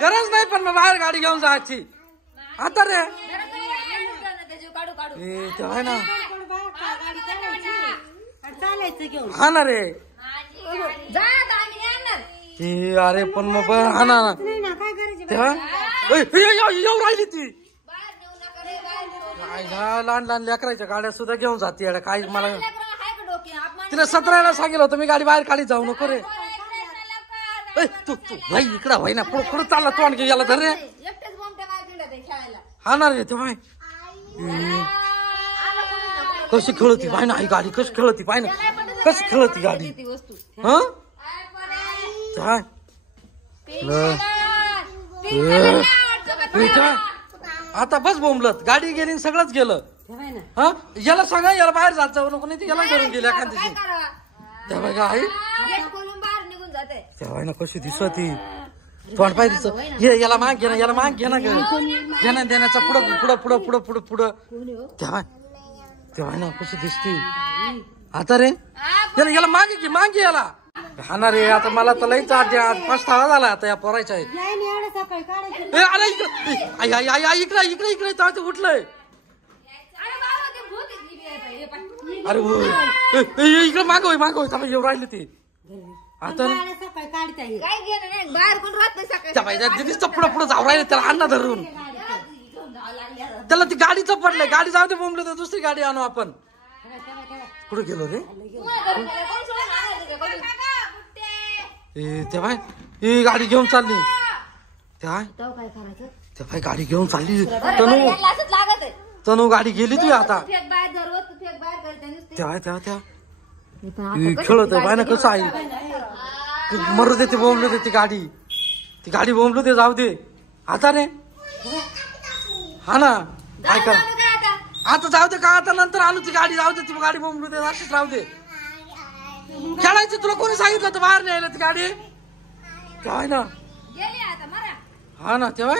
गरज नाही पण मग बाहेर गाडी घेऊन जायची आता रे तेव्हा ना हा ना रे ते अरे पण मग हा ना तेव्हा येऊ राहिली ती लहान लहान लेकरायच्या गाड्या सुद्धा घेऊन जाते काय मला तिला 17ला सांगितलं होतं मी गाडी बाहेर काढी जाऊ नको रे तू तू भाई इकडं भाई ना पुढं पुढं चालला तू आणखी याला धर रे हा ना रे तेव्हा कशी खेळती पाय ना ही गाडी कशी खेळती पाय ना कशी खेळती गाडी हा आता बस बोंबलत गाडी गेली सगळंच गेलं हा याला सांगा याला बाहेर जात जाऊ नको नाही याला धरून गेल्या एखाद्याची तेव्हा काय तेव्हा ना कशी दिसती तोंड पाय दिसत हे याला माग घे ना याला माग घे ना घेण्या देण्याचा पुढं पुढं पुढं पुढं पुढं पुढं तेव्हा तेव्हा ना कशी दिसती आता रे याला मागे घे मागे याला हा ना रे आता मला तर लईच पछतावा झाला आता या पोरायच्या अरे इकडे इकडे इकडे उठलंय अरे इकडे मागवय मागवय त्याला येऊ राहिले ते आता पुढं पुढं जाऊ राहिले त्याला अण्णा धरून त्याला ती गाडीचं पडलंय गाडी जाऊ दे बोंबलं तर दुसरी गाडी आणू आपण कुठे गेलो रे तेव्हा ही गाडी घेऊन चालली तेव्हा गाडी घेऊन चालली तनू गाडी गेली तू आता तेव्हा तेव्हा तेव्हा खेळत आहे ना कसं आहे मरू दे ते बोंबलू दे ती गाडी बोंबलू दे जाऊ दे आता रे हा ना काय कर आता जाऊ दे का आता नंतर आणू ती गाडी जाऊ दे ती गाडी बोंबलू दे अशीच राहू दे खेळायचं तुला कोणी सांगितलं होतं बाहेर न्यायला ती गाडी काय ना हा ना तेव्हा